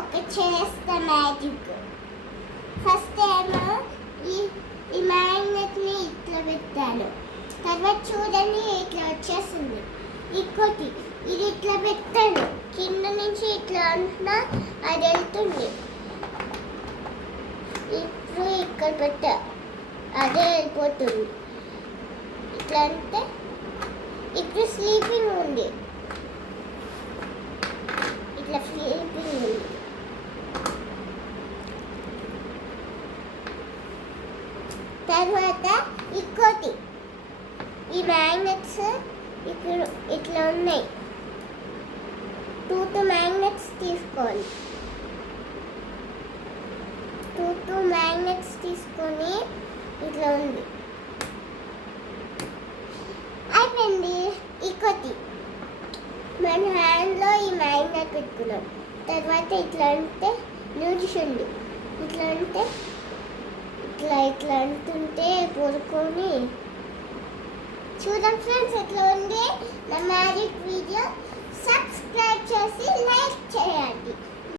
ఒక చేస్తా magic. First ఏమో ఈ ఈ మ్యాగ్నెట్ని ఇట్లా పెట్టాను. తర్వాత చూడండి ఇట్లా వచ్చేసింది. ఇంకోటి ఇది ఇట్లా పెట్టాను, కింద నుంచి ఇట్లా అంటున్నా అది వెళ్తుంది. ఇప్పుడు ఇక్కడ పెట్టా, అదే వెళ్ళిపోతుంది. ఇట్లా అంటే ఇప్పుడు స్లీపింగ్ ఉంది, ఇట్లా స్లీపింగ్ ఉంది. తర్వాత ఇంకోటి ఈ మ్యాగ్నెట్స్ ఇప్పుడు ఇట్లా ఉన్నాయి. 2 మ్యాగ్నెట్స్ తీసుకోవాలి. 2 మ్యాగ్నెట్స్ తీసుకొని ఇట్లా ఉంది. అయిపోయింది. ఇంకోటి మన హ్యాండ్లో ఈ మ్యాగ్నెట్ పెట్టుకున్నాం. తర్వాత ఇట్లా అంటే నిలిచింది. ఇట్లా అంటే ఇట్లా ఇట్లా అంటుంటే పడుకొని చూడండి ఫ్రెండ్స్ ఎట్లా ఉంది.